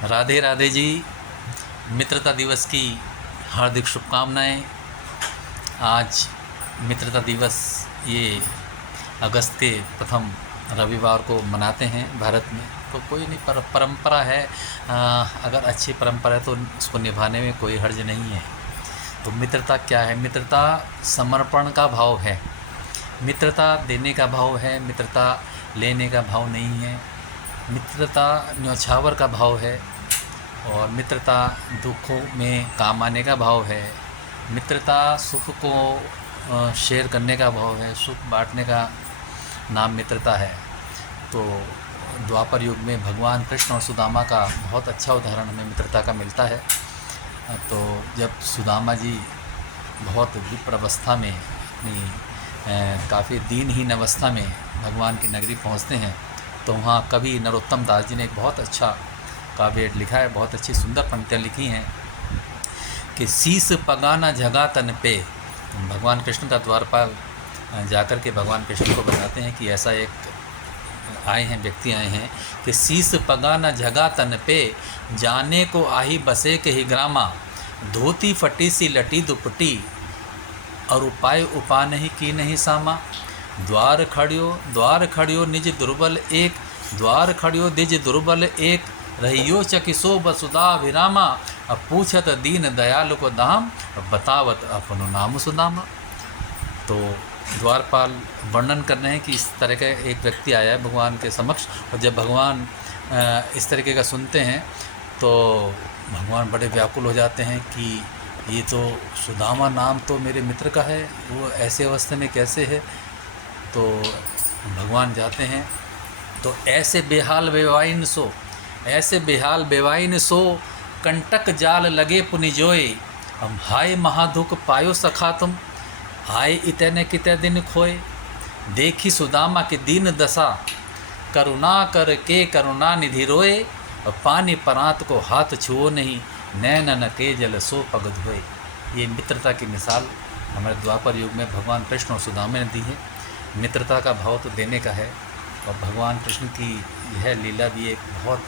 राधे राधे जी। मित्रता दिवस की हार्दिक शुभकामनाएं। आज मित्रता दिवस ये अगस्त के प्रथम रविवार को मनाते हैं भारत में। तो कोई नहीं, परंपरा है। अगर अच्छी परंपरा है तो उसको निभाने में कोई हर्ज नहीं है। तो मित्रता क्या है? मित्रता समर्पण का भाव है, मित्रता देने का भाव है, मित्रता लेने का भाव नहीं है। मित्रता न्यौछावर का भाव है और मित्रता दुखों में काम आने का भाव है। मित्रता सुख को शेयर करने का भाव है, सुख बांटने का नाम मित्रता है। तो द्वापर युग में भगवान कृष्ण और सुदामा का बहुत अच्छा उदाहरण हमें मित्रता का मिलता है। तो जब सुदामा जी बहुत विप्र अवस्था में, अपनी काफ़ी दीनहीन अवस्था में भगवान की नगरी पहुंचते हैं, तो वहाँ कवि नरोत्तम दास जी ने एक बहुत अच्छा काव्य लिखा है, बहुत अच्छी सुंदर पंक्तियाँ लिखी हैं कि शीस पगाना झगा तन पे। भगवान कृष्ण का द्वारपाल जाकर के भगवान कृष्ण को बताते हैं कि ऐसा एक आए हैं, व्यक्ति आए हैं कि शीस पगाना झगा तन पे, जाने को आही बसे के ही ग्रामा, धोती फटी सी लटी दुपटी, और उपाय उपा नहीं की नहीं सामा। द्वार खड़ियो निज दुर्बल एक, द्वार खड़ियो निज दुर्बल एक, रहियो चकिसो वसुधाभिरामा, अब पूछत दीन दयालु को दाम, बतावत अपनो नाम सुदामा। तो द्वारपाल वर्णन कर रहे हैं कि इस तरह का एक व्यक्ति आया है भगवान के समक्ष, और जब भगवान इस तरीके का सुनते हैं तो भगवान बड़े व्याकुल हो जाते हैं कि ये तो सुदामा नाम तो मेरे मित्र का है, वो ऐसे अवस्था में कैसे है। तो भगवान जाते हैं तो ऐसे बेहाल बेवाइन सो, कंटक जाल लगे पुनि जोए, हम हाय महादुख पायो सखा तुम, आए इतने कितने दिन खोए। देखी सुदामा की दीन दशा, करुणा कर के करुणा निधि रोए, और पानी परात को हाथ छुओ नहीं, नैन के जल सो पग धोए। ये मित्रता की मिसाल हमारे द्वापर युग में भगवान कृष्ण और सुदामा ने दी है। मित्रता का भाव तो देने का है, और भगवान कृष्ण की यह लीला भी एक बहुत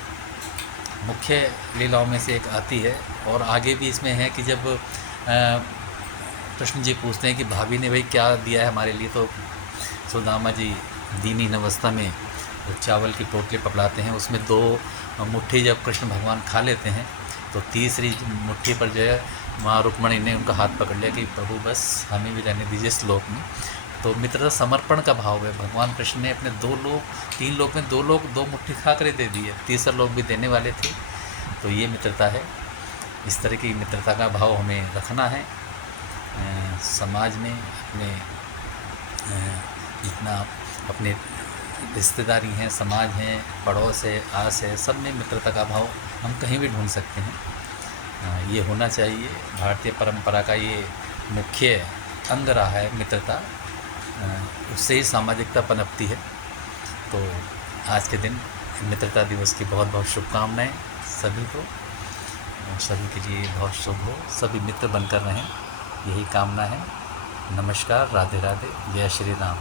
मुख्य लीलाओं में से एक आती है। और आगे भी इसमें है कि जब कृष्ण जी पूछते हैं कि भाभी ने भाई क्या दिया है हमारे लिए, तो सुदामा जी दीनहीन अवस्था में चावल की पोटली पकड़ाते हैं, उसमें 2 मुट्ठी जब कृष्ण भगवान खा लेते हैं, तो तीसरी मुट्ठी पर जो है माँ रुक्मणी ने उनका हाथ पकड़ लिया कि प्रभु बस हमें भी रहने दीजिए श्लोक में। तो मित्रता समर्पण का भाव है। भगवान कृष्ण ने अपने 3 लोग में 2 लोग 2 मुट्ठी खा कर दे दिए, तीसरा लोग भी देने वाले थे। तो ये मित्रता है। इस तरह की मित्रता का भाव हमें रखना है। समाज में अपने जितना अपने रिश्तेदारी हैं, समाज हैं, पड़ोस है, आस है, सब में मित्रता का भाव हम कहीं भी ढूंढ सकते हैं। ये होना चाहिए। भारतीय परंपरा का ये मुख्य अंग रहा है मित्रता, उससे ही सामाजिकता पनपती है। तो आज के दिन मित्रता दिवस की बहुत बहुत शुभकामनाएं सभी को, सभी के लिए बहुत शुभ हो, सभी मित्र बनकर रहें, यही कामना है। नमस्कार, राधे राधे, जय श्री राम।